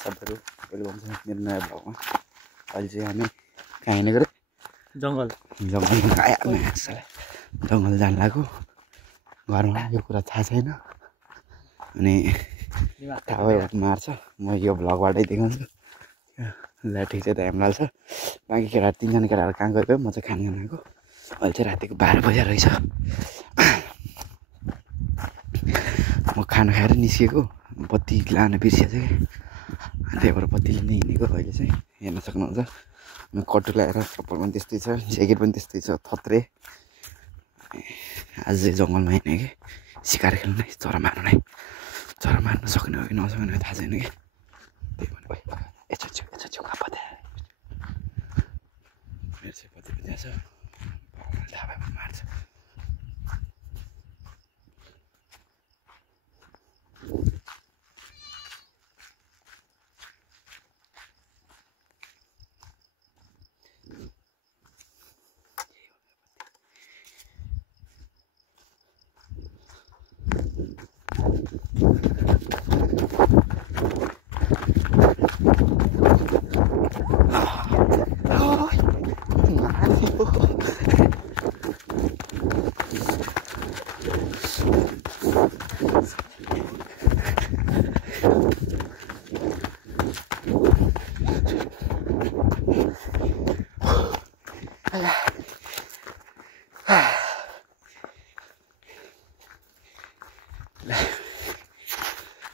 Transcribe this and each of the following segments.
सबैहरू वेलकम छ मेरो नयाँ भ्लगमा। अहिले चाहिँ हामी कहाँ हिँडेको रे? जङ्गल जान लाग्यो। घरमा यो कुरा थाहा छैन अनि थाहा भयो मार्छ। म यो भ्लगबाटै देखाउँछु ल। ठिक छ त हेमलाल छ। बाँकी केटाहरू 3 जना केटाहरू कहाँ गयो? म चाहिँ खाना खाएको। अहिले चाहिँ रातिको 12 बजे रहेछ। म खाना खाएर निस्किएको, बत्ती लान बिर्सिएको थिएँ कि त्यही भएर बत्ती लिन हिँडेको। अहिले चाहिँ हेर्न सक्नुहुन्छ कट्टु लगाएर चप्पल पनि त्यस्तै छ, ज्याकेट पनि त्यस्तै छ थत्रे। आज चाहिँ जङ्गलमा हिँडेँ कि सिकार खेल्न, चरा मार्नु नै। चरा मार्न सक्ने हो कि नसक्ने हो थाहा छैन कि त्यही भने यस्तो कहाँ पत्या मेरो चाहिँ पत्ती पनि छ। थाहा भयो भने मार्छ।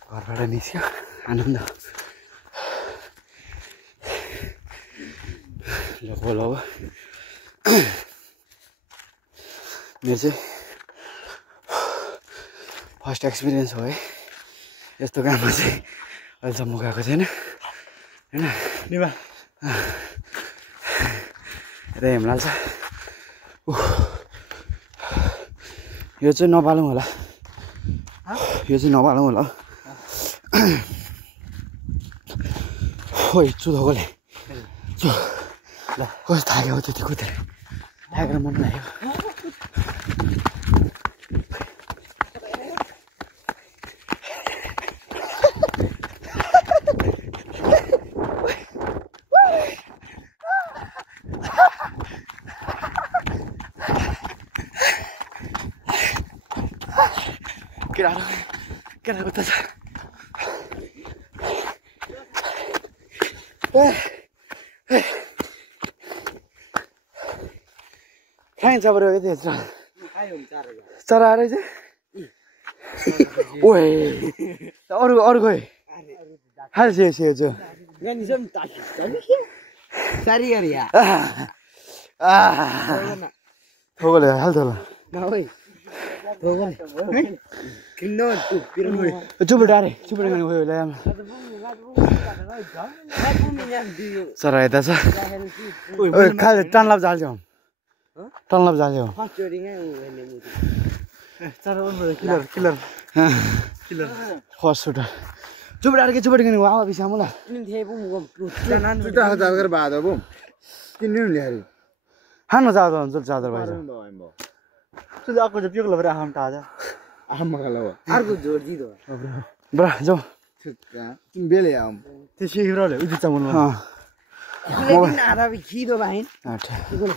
घरबाट निस्क्यो आनन्द। लगभग मेरो चाहिँ फर्स्ट एक्सपिरियन्स हो है यस्तो काममा चाहिँ। अहिलेसम्म गएको छैन होइन। निमा यता हेमलाल छ। यो चाहिँ नपालौँ होला, यो चाहिँ नपालौँ होला। ओइ चुधोकोले ल कस्तो थाक्यो हो त्यति कुदेर, थाकेर मन लाग्यो। केटाको त छ खाइन्छ बरु यति चरा आएर चाहिँ ओए अरू खोइ हाल्छ यो थोगोले हाल्छ होला। चरा यता छ। खालि टन्लाप जाल्छौ फर्स्ट सुटर चुपड़ी आर के चुपड़ी गनी वावा बिसा मुला हान्न जादो हुन्छ चादर भाइ सुले आको जब पिगलो भरे हम ताजा हम मगलो अर्को जोड दिदो ब्रा जाऊ तिमी बेले आम त्यसै हिरोले उति चमन ह लेकिन आधा भी खीदो भाइ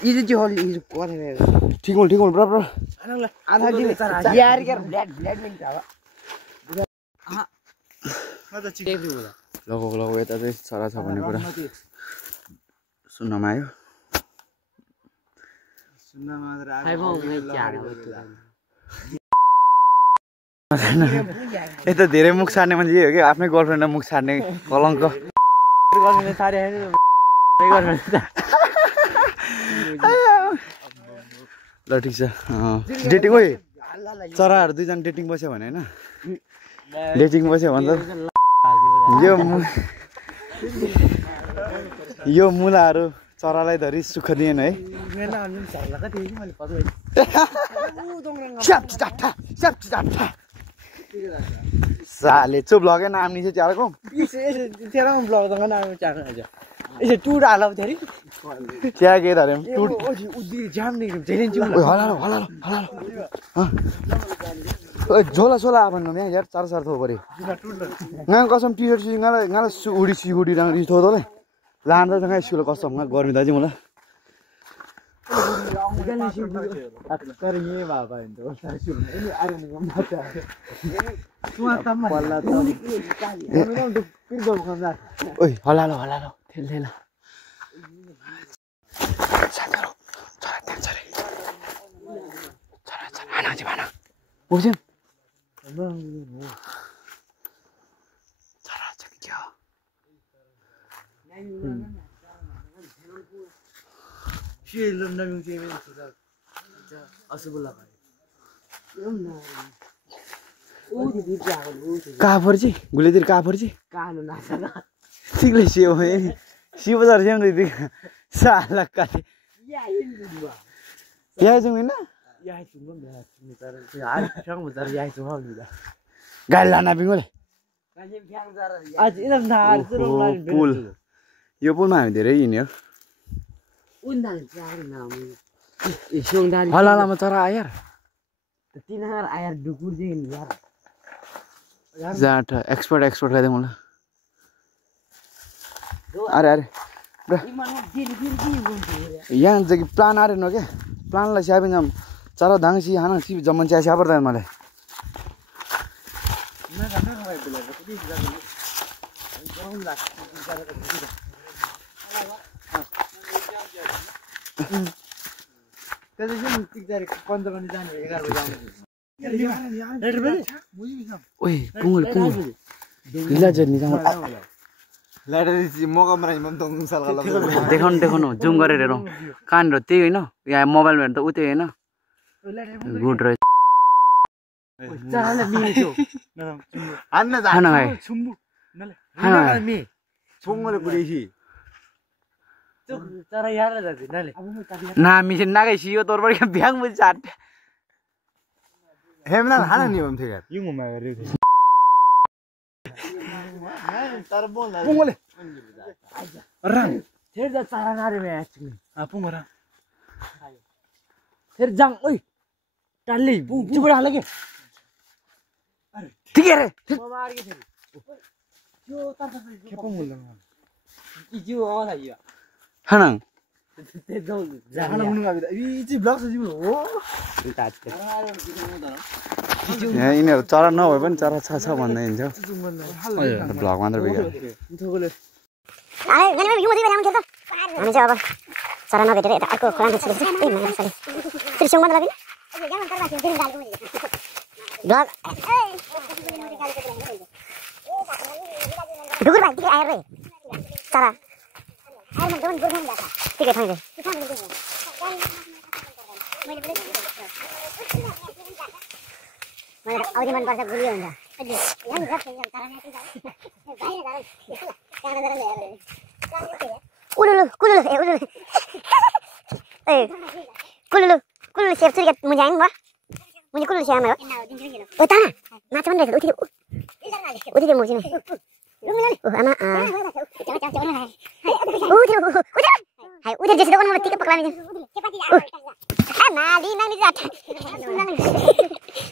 इज जो होल इज कोथे ठीक हो ब्रा आधा दिन यार के ब्लैक में जावा म त चिटे होला लगो यता चाहिँ चरा छ भन्ने कुरा सुन्नमा आयो। यता धेरै मुख छाड्ने मान्छे हो कि आफ्नै गर्लफ्रेन्डलाई मुख छाड्ने कलङ्क। ल ठिक छ डेटिङ हो चराहरू 2 जना डेटिङ बस्यो भने होइन डेटिङ बस्यो भने यो मुलाहरू चरालाई धरि सुख दिएन है। साले चुप लगे नाम नहीं से चार को तेरा हम ब्लॉग दूंगा नाम चार आजा इसे टूट आला तेरी क्या के तारे टूट उदी जाम नहीं चैलेंज हला हां ओए झोला सोला आपन में यार चार चार थो परे ngang कसम टी-शर्ट सी ngang उडी सी उडी रङ रि थो दोले लान्दा त ngang स्कुल कसम ngang गर्मी दाजु मलाई तर यही बाबा हिँड्दो नि आर्मी मजा ओइ हलालो थेला साथरो चरा त्यहाँ चरे चरा हाना चाहिँ भाना बुझ्यौ चरा चाहिँ के हो Film na yung TV nito असुबुला भाइ ओ दिदी जागो कहाँ पर्छ गुलेतिर कहाँ पर्छ कानो नासा सिग्ले सियो हे सियो बजार सेम दिदी साला काटे या हिन्दुवा या जुमिना या जुम न तर आज सँग बजार या जुम होला गाडी लाना बिङले काजे फ्याङ जरा आज इदम ना जुम लाइन पुल यो पुलमा हामी धेरै हिँड्यो उन्दान जागो नाम ए सोङदान हलालामा चरा आयो यार तिनीहरु आएर डुकुर चाहिँ यार जाट एक्सपर्ट गर्दै मलाई अरे यहाँ चाहिँ प्लान आ रहे न क्या प्लान ला सिया जम चरा धांसी हाना सी जमन च्या सिया पर्दैन मलाई ओए पुंगल हिला जर्नी जाऊ देखाउनु जुम गरेर हेरौँ कान र त्यही होइन यहाँ मोबाइलमा हेर्नु त उतै होइन गुड रहेछ नामी से नागै सियो तोर पर ब्याङ मुझे चाट हेमना हाना नि हम थे यार यूं मैं रे थे तर बोल पुंगले रंग फिर जा चारा नारे में एक्चुअली पुंगरा फिर जंग ओए टाली चुपड़ा लगे अरे ठीक है रे मार के फिर जो तर के पुंगल इजु आवा था हाना ते दो हाना हुनु गाबी इजि ब्लग छ जिउ हो यहाँ यिनीहरू चरा नभए पनि चरा छ भन्दै हिँड्छ ब्लग मात्र बिग्यो हामी चाहिँ अब चरा नभेटेर यता अर्को खोलामा छिरेको छ त्रिसङ मात्र लाग्यो ब्लग ढुकुर भाइ आएर रे चरा ठिकै ठाउँले आउँदै मनपर्छ गुलियो हुन्छ उलुलु कुलुलु ए उलुलु ए कुलुलु कुलुलु सेप सुरिका मुझे आइन भयो मुझे कुलुलु सेप आयो ओ ता माछ पनि रहेछ उति मुझे नि ओ आमा हाय उधर जैसे दोनों मट्टी के पकड़ा नहीं ए नाली नाली जाता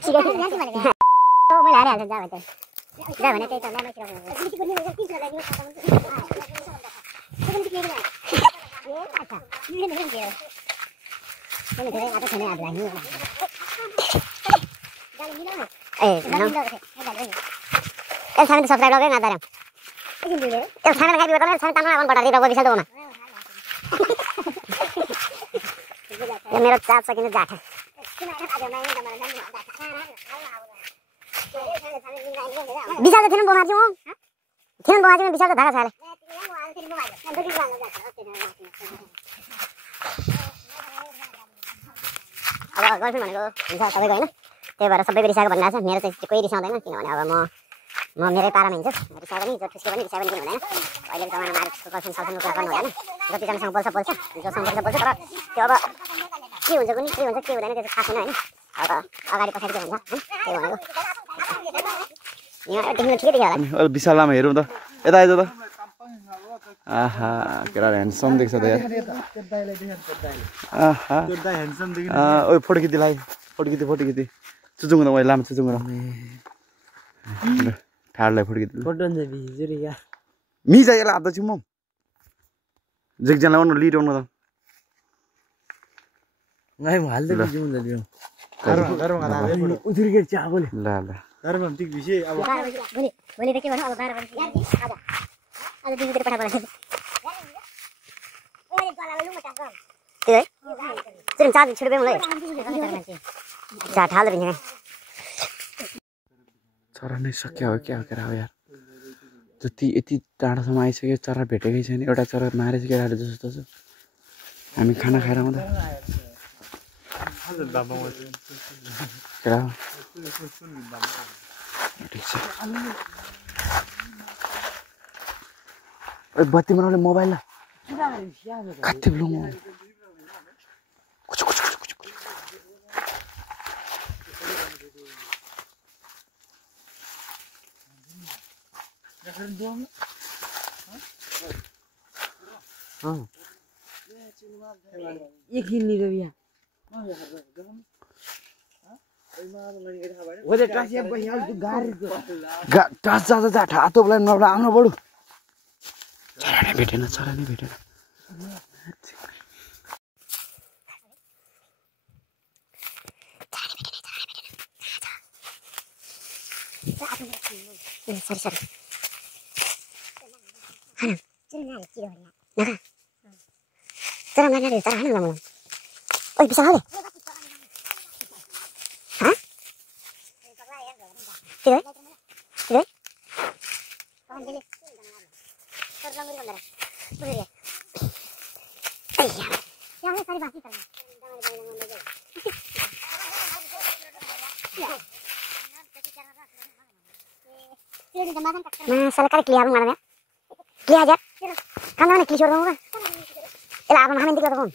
ठीक है तो मैं ला रहा था जा बेटा जा बने तो मैं सब्सक्राइब लगे ना तारे ए सामने का भी बता ना सामने ताना अपन बड़ा रे रगो विशाल दोमा ये मेरा 4 सेकंड जाता है विशाल तो थिन बोमा जो थिन बोमा जो विशाल तो धागा छाले अब गर्लफ्रेन्ड भनेको हुन्छ सबैको हैन त्यही भएर सबै रिसाएको भन्ला छ मेरो चाहिँ कोही रिसाउँदैन किनभने अब म मेरै पारामा हिँड्छु रिसाए पनि जो ठुस्के पनि रिसाए पनि किन हुँदैन अहिलेको जमानामा गर्लफ्रेन्ड सर्लफ्रेन्ड कुरा गर्नु हुँदैन जतिजनासँग बोल्छ जोसँग बोल्छ तर त्यो अब के हुन्छ कुनै के हुन्छ के हुँदैन त्यो थाहा छैन हैन अब अगाडि पछाडि के हुन्छ त्यही भनेको यहाँ देख्न ठिकै देखियो होला अलि विशालमा हेरौँ त यता आइज त आहा केटा ह्यान्डसम देख्छ त यार आहा ह्यान्डसम देखिन ओइ फोटो खिच्दिलाई फोटो खिच्दी चुचुङ मैले लाम चुचुङ ठाडलाई फुड्किदिनु मिजा यसलाई हात छु म जेकजनालाई onu लिटाउनु त ngay mà halde biji munda diyo garo ngada udir ke cha bole ल ल garo mam tik bisi अब बोले बोले त के भन्नु अब 12 बजे यार आजा आज दिदी तेरे पठा बोला ओले गला लु मटा गम के चल चार्ज छोडबे मलाई जा ठाल दिने चरा नै सक्यो हो क्या गराउ यार जति यति टाढासम्म आइसक्यो चरा भेटेकै छैन एउटा चरा मारिसक्यो राडे जस्तो छ हामी खाना खाएर आउँदा ठिक छ बत्ती बनाउने मोबाइल कति ब्लु ये खिल्ली रे भैया वो दे टासिया बहियाल तू गारी को टास जाँदा जा ठातो बेला नबला आउनु बडु चरा नै भेटेन सरी सरी हाना चल ना के हो ना चरा ना रे चरा हाना ओइ bisa हाले ha tidak tidak kawan dele terlalu ngeri bandara boleh ya ayya jangan sari basi terus masalah kali kelihatan mana ya kelihatan aja kan mana kelihatan apa elah apa mahamin tiga tahun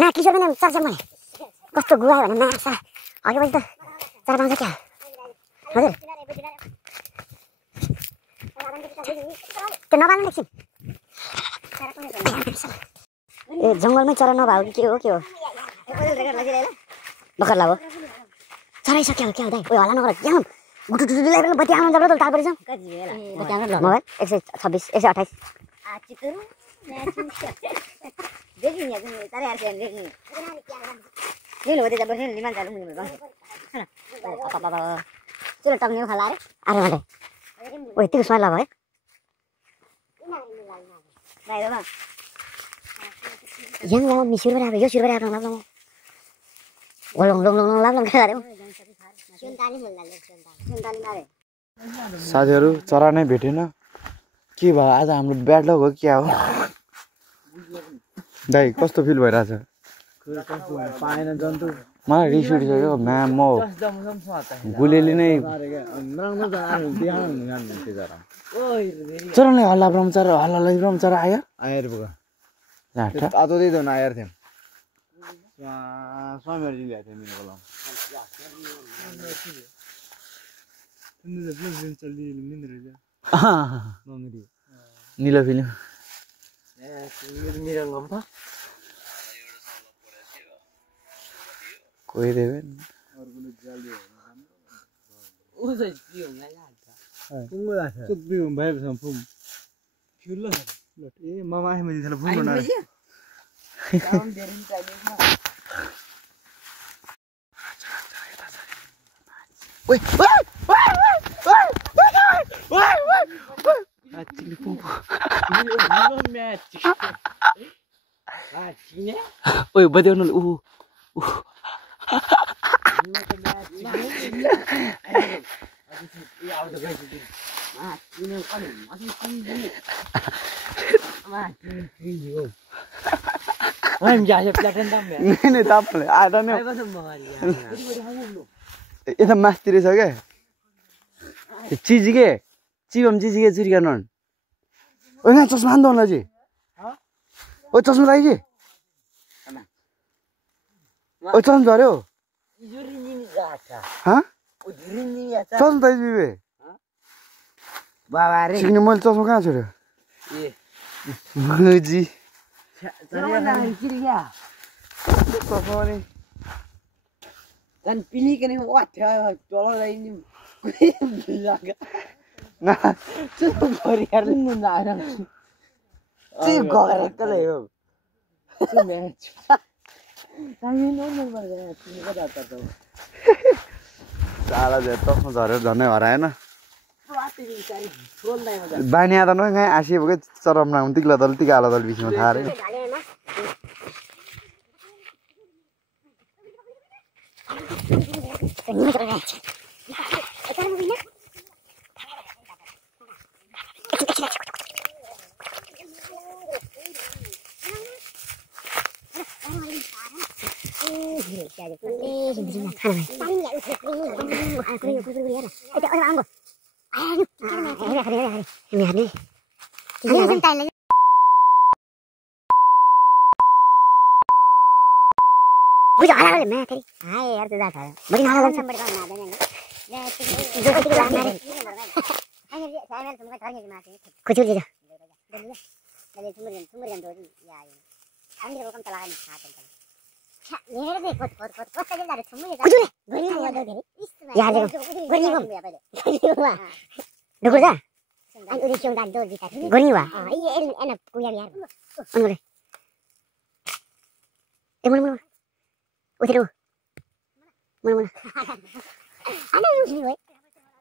nah kelihatan mana cara mana kostum gua mana nah sah ayo balik tuh cara bangsa क्या हजुर त्यो नबाल्नु एकछिन ए जङ्गलमै चरा नभएको के हो भर्खर लाग्यो चराइ सक्यो क्या दाइ ओइ हल्ला नगर यहाँ गुटु टुटु ल्याएर बत्ती आउनु जब ताल परिछ मोबाइल 126 128 देखिन यहाँ तारे आर के देखिन ले लो दे जब बर्से लिमान चालू मुझे बस है ना पापा चलो टंगने खा ला रे अरे मले ओए तिको स्माइल भयो भाइ बाबा yang lawan misur berapa yo sur berapa ngapa long खेलारे साथीहरु चरा नै भेटेन के भयो आज हाम्रो ब्याड लक हो क्या हो दाइ कस्तो फिल भइराछ पाएन जन्तु मलाई रिस उठिसक्यो म्याम म गुलेली नै चराले हल्ला ब्रह्मचार हल्लालाई ब्रह्मचार आयो आएर बगा जाटा आतो दे दो ना आएर थे स्वामीहरु जी ल्याथे मिनो बोलाम नीलो फिल्म कोई देवे ए मामा आए मैले त्यसलाई फुल बनाएर ओइ ओइ बजाउनु उ नहीं तापले आधा नहीं ये तो मस्त रहेछ क्या चीज के चिबम चीज के चुरी गर्न ओइ ना चस्मा हान्दा होला जी ओ चस्मा लाइ जी ओ चस्मा झर्यो हाँ चस्मा त बिबे बाबा रे सिग्ने मैले चस्मा कहाँ छोड्यो ए जी Dan pilih kan yang wah dia tolong lah ini. Bilaga. Nah, Cukup Korea lu nggak ada. Cukup Korea itu lah yo. Cukup. Tapi normal banget. Ini kan datar tuh. साला जस्तो झरेर झनै हराएन Pelatih ini cari. Gondai masa. बानी आदा नोइ गाय आसी बगे चरम नाम तिगला दल तिगा आला दल बिचमा थाहा रे Bujuk ala le मैं तेरी हां यार तो जाता है बड़ी नाला लग बड़ी काम ना देंगे मैं जो कुछ ला मारे हां ये सामने तुमको थार नहीं मारते कुछ ले जा ले तुमरे दो या हम ये काम चला नहीं हां चल ये रे को चल जा रे तुमरे कुछ ले बड़ी नाला दो दे यार देखो बड़ी बम देखो जा anh udah siung dan dor kita goni wa iya enak kuya biar on boleh mana udah mana ada yang sini woi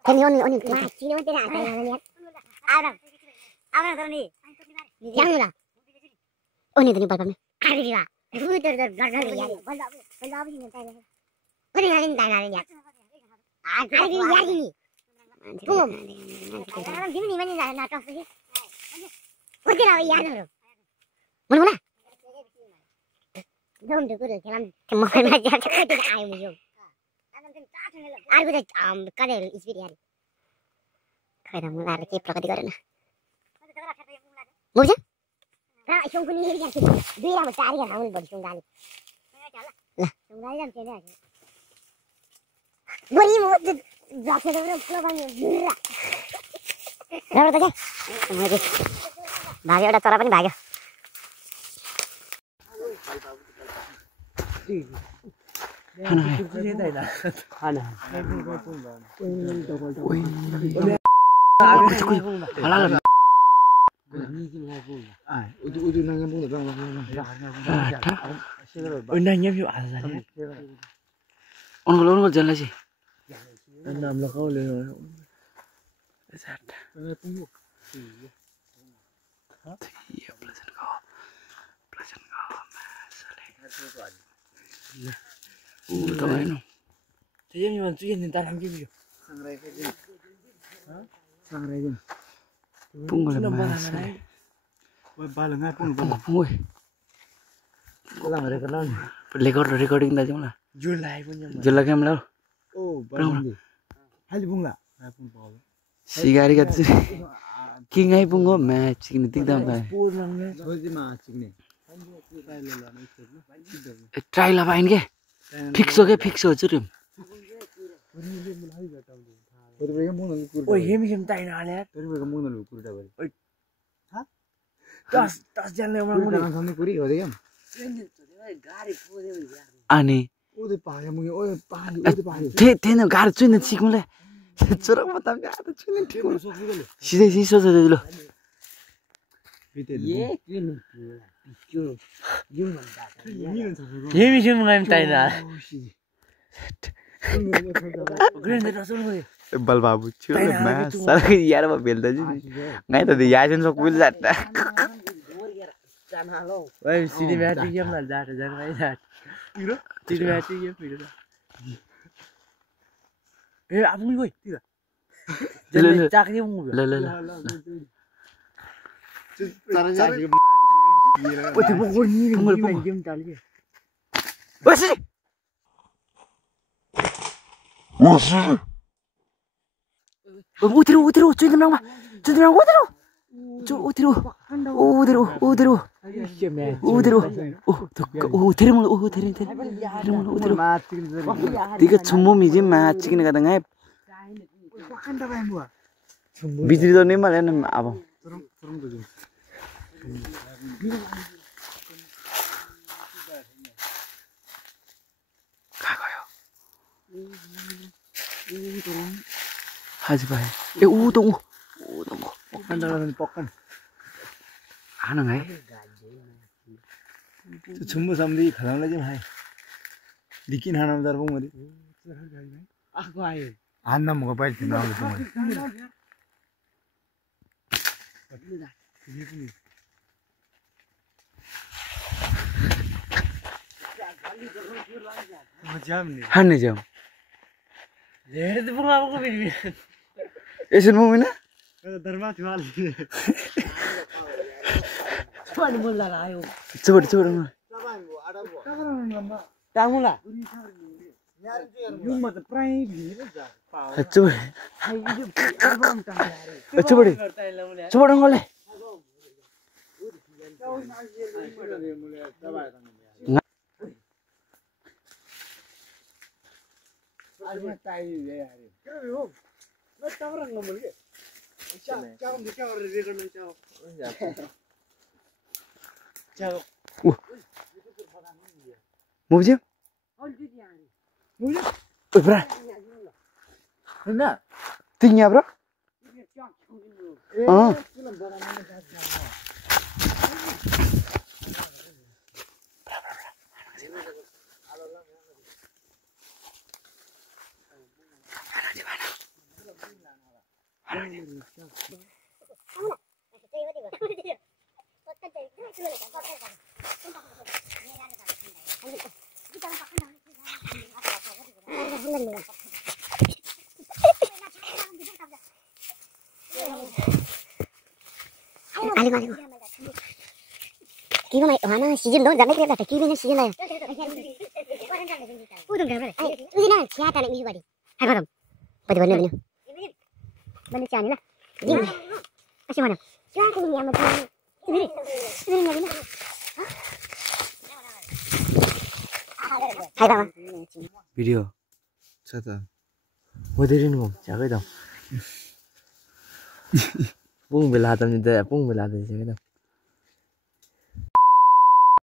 kan on sini mah tidak ada yang lihat orang terus nih yang mana oh ini tuh balapnya ada di mana udah gar lihat balap ini tanya beri halin tanya lihat ada di lihat ini Boom. Orang gini mana nak nak sih? Pergi lah ya nuru. Mana? Dom tu kurang kelam kemakan aja tidak ayu mujur. Aku dah kada isbiri hari. Kada mula lagi praktik korang. Mujur? Kalau siung kuni ni jadi dua orang cari kan hamun bagi siung gali. Lah, siung gali dah macam ni. Beri mujur. Baca dulu pulang ni. Berapa tu? Mungkin. Bagi ada cara apa ni bagi? Hana. Hana. Halal. Udah nanya pun dah. Udah nanya pun ada. On jalan sih. Enam lah kau le. Exact. Iya, pelajaran kau. Masalah. Tahu ni. Jadi ni macam tu yang dalam game tu. Sangrai je. Punggul masalah. Wah, balangan punggul. Woi. Balang rekoran. Recording dah jom lah. Julai punya. Jelas kan malah. Oh, balang. Hal bunga. Pun bawa. Sigari kat sini. King ay pungo match ini tidak apa. Purangnya. Soalnya match ni. Try lah pain ke? Fix ho curim. Oh, hem tay na le. Tas jalan orang muda. Sampai kuri kau deh. Ani. Tena gar cuy nanti sih mulai. Curang mata gar cuy nanti. Sih sosa dulu. Ye, hem hem tay na. Bal babu cuy mas. Salah यार वो बेलता जी. नहीं तो दिया जन सब bill जाता. Wah, sini mati game lah, jangan main dah. Sini mati game pilih. Apa ni boy? Tidak. Jangan cak dia mungkin. Lah. Cara jadi. Oh, tu pun ni main game tali. Wah sini. Udah, cuy tenang mah. Cuy tenang, udah. Tiga cumbu miji match ini kata ngai. Bijri tu ni malah ni apa? Kau Haji Bhai. Tunggu. Tunggu. Pokan. Ano ngai? Cuma sambil khalam lagi Bhai. Dikin hanam dar bung mari. Aku ayo. Hanam muka baik di nama bung mari. Jam ni. Hani jam. Jadi tu bunga aku bini. Esin mau mana? Dharma jual. Coba mana? Tahu lah. Yung mata prai bini dah. Coba. Coba deh. Coba dong boleh. Mau jam? Bro. Mana? Tingnya bro? Oh. Kilo này hóa nó season đó, giảm cái là phải kilo nó season này. Ui, đúng rồi. Ui, nó chia ta lại như vậy đi. Hay không? Bây giờ bên bên chả nữa. Đi. À, xem nào. Cho cái nhà mà đi. Đi nhà đi. Hay không? Video. Sao ta? Mau đến không? Chả cái đâu. Bung bela tầm như bung bela thì cái đâu.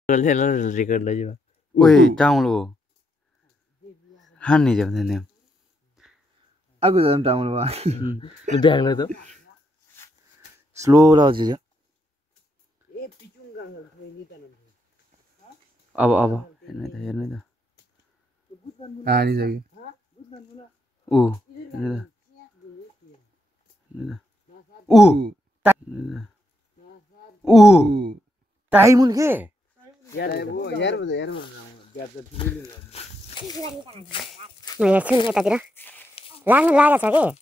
Lên nó record lấy chứ. Ui, down luôn. Han này jam thế này. Aku dalam down luôn. Bang nữa tu. Slow lao chứ. Aba. Ini dah. Ah, ni lagi. Ini dah. Tai mun ke? Yaar betul. Mày xưng người ta chứ đó. Lang ra sao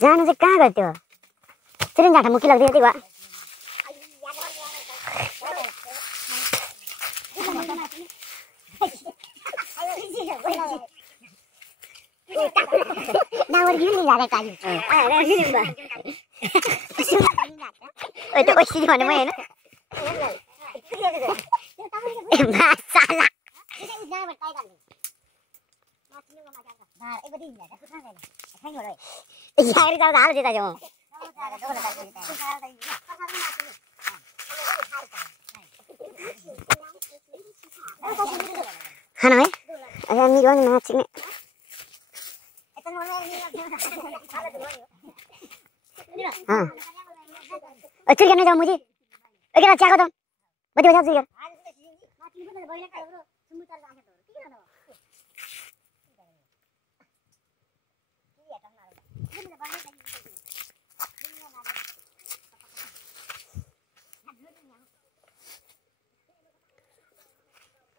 जाने से कहाँ गए हो? चलें जाता मुक्की लग रही थी वहाँ. ना वो गिर नहीं जा रहा काजी. ओए तो कोई चीज़ होने में है ना? माशाल्लाह. यार इधर डाल देता जो हाँ ना है अरे नहीं रोनी मैच में हाँ अच्छा करने जाओ मुझे ओके अच्छा करो बच्चे बच्चे यार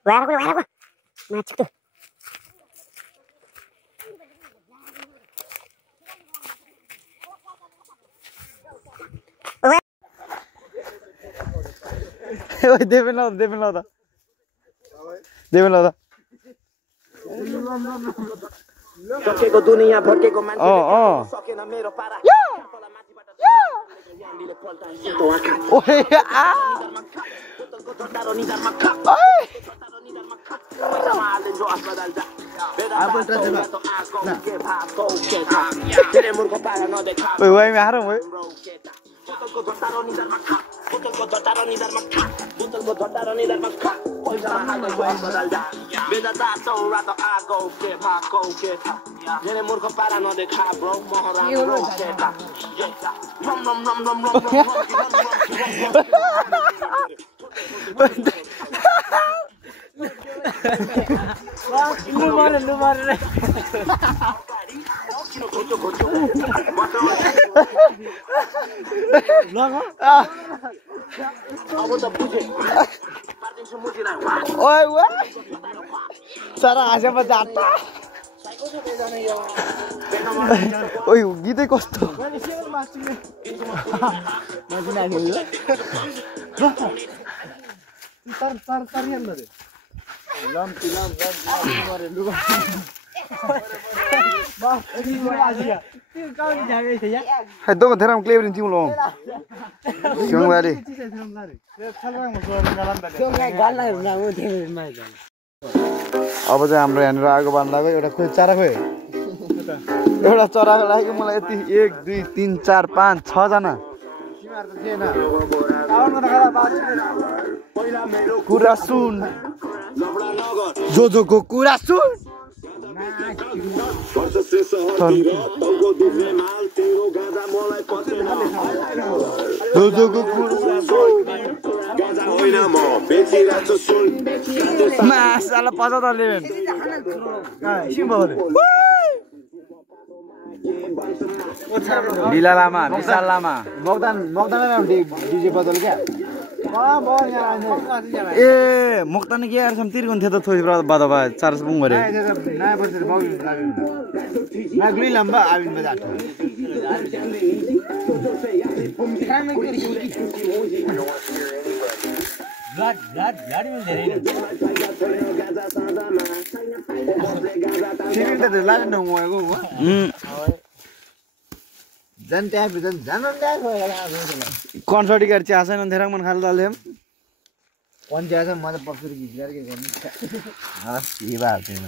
Where aku? Macam tu. Oi, Devin lauda. Toke ko dunia bote ko man. Soke na mero para. Oi, Oi, me haram, oi. बोतलको झट्टारो निधारमा खा बोतलको झट्टारो निधारमा खा पैसामा हालेको अस्पताल जा बेदा चौरातो आगो के भाको के था धेरै मूर्ख पारा नदेखा ब्रो महरानो केटा रम रम रम रम रम ओए ओए सारा आशा में जाता ओए गीतै कस्तो Hai dong terang clear ini cuma long. Siang lari. अब चाहिँ हाम्रो यहाँनिर आगो बाल्नको एउटा खोइ चरा खोइ एउटा चराको लागि मलाई यति 1 2 3 4 5 6 जना कुरा सुन जोजोको कुरा सुन जोजोको कुरा मासाला 75 लेभेल लीला लामा विशाल लामा मगदान डीजे बदल क्या ए मगदान के यार सम तिरगुन थियो त थोइ बदा बा 400 पुङ गरे नयाँ बसेर बगल नागली लम्बा आबिन बजा गाडी में धेरै न त लाने न मएको जन ट्याप जन ट्याप कन्सर्ट गर चाहिँ आछन् धेरै मन खाल दले कोन ज्याछ म त पक्सुर गीत गरेर के गर्नु हस् के बात छैन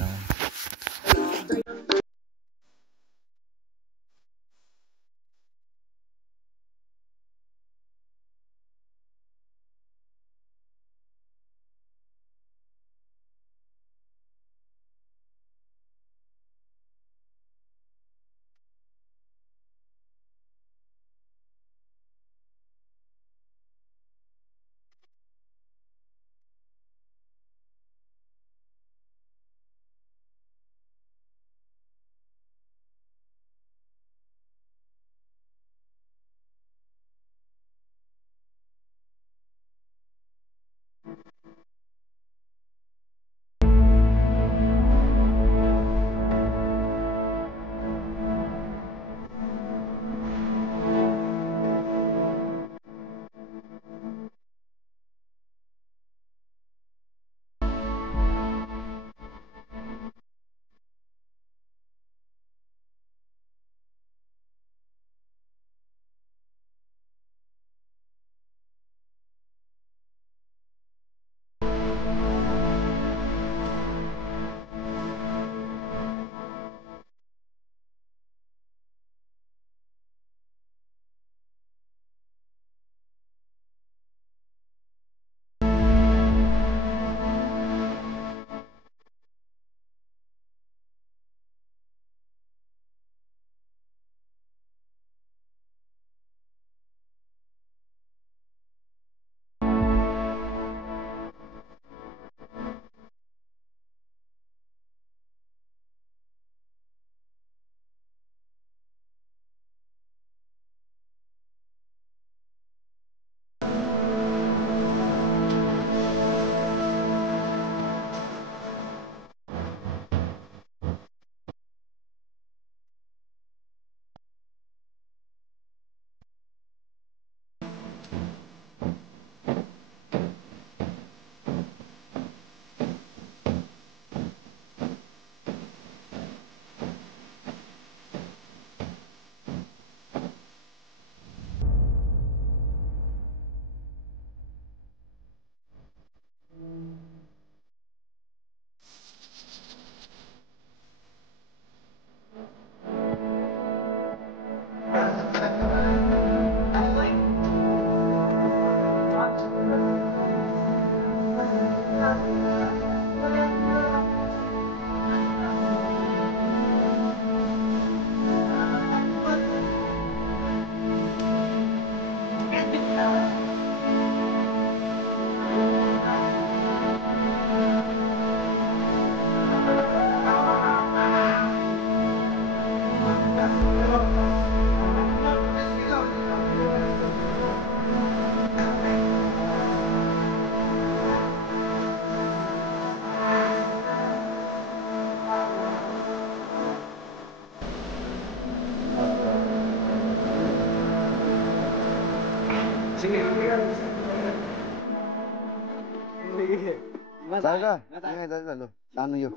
Daga, ini daga lo. Anu yo.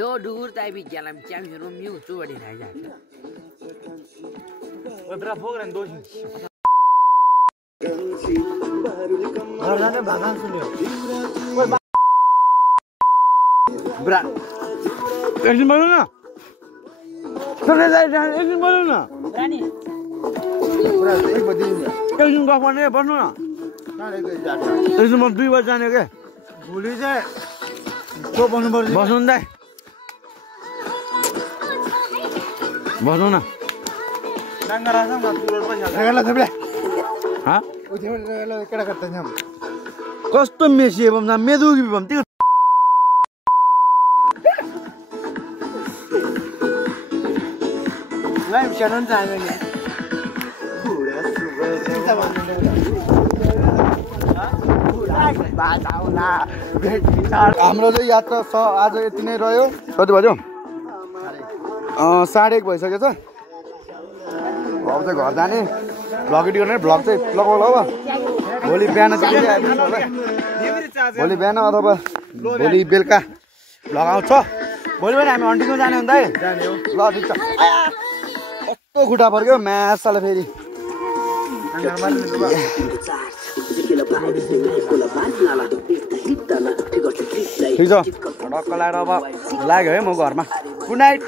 जो डुगुर ताई भी गेला च्याम हेरो म्यु चुबडी थाइ जाछ ओइ ब्रा फोग्रन दोष घरजाने भागान सुन्यो ओइ ब्रा एकदिन बोल्नु न सुने जाई एकदिन बोल्नु न रानी ब्रा एक बजे एकदिन गफ गर्ने बस्नु न एकदिन म 2 बजे जाने के भोलि चाहिँ को बस्नु पर्छ बस्नु न दाइ बस्नु न कस्तो मेसी मेदुगी त्यो हाम्रो चाहिँ यात्रा आज यति नै रह्यो कति बज्यो 1:30 भइसकेको छ अब चाहिँ घर जाने भ्लग एडिट गर्ने भ्लग चाहिँ लगाउला अब भोलि बिहान चाहिँ आइपुग्छ होला भोलि बिहान अथवा भोलि बेलुका भ्लग आउँछ भोलि पनि हामी हन्टिङमा जाने हो नि दाइ ल ठिक छ कस्तो खुट्टा फर्क्यो म्यासाले फेरि ठिक छ ढक्क लगाएर अब लाग्यो है म घरमा गुड नाइट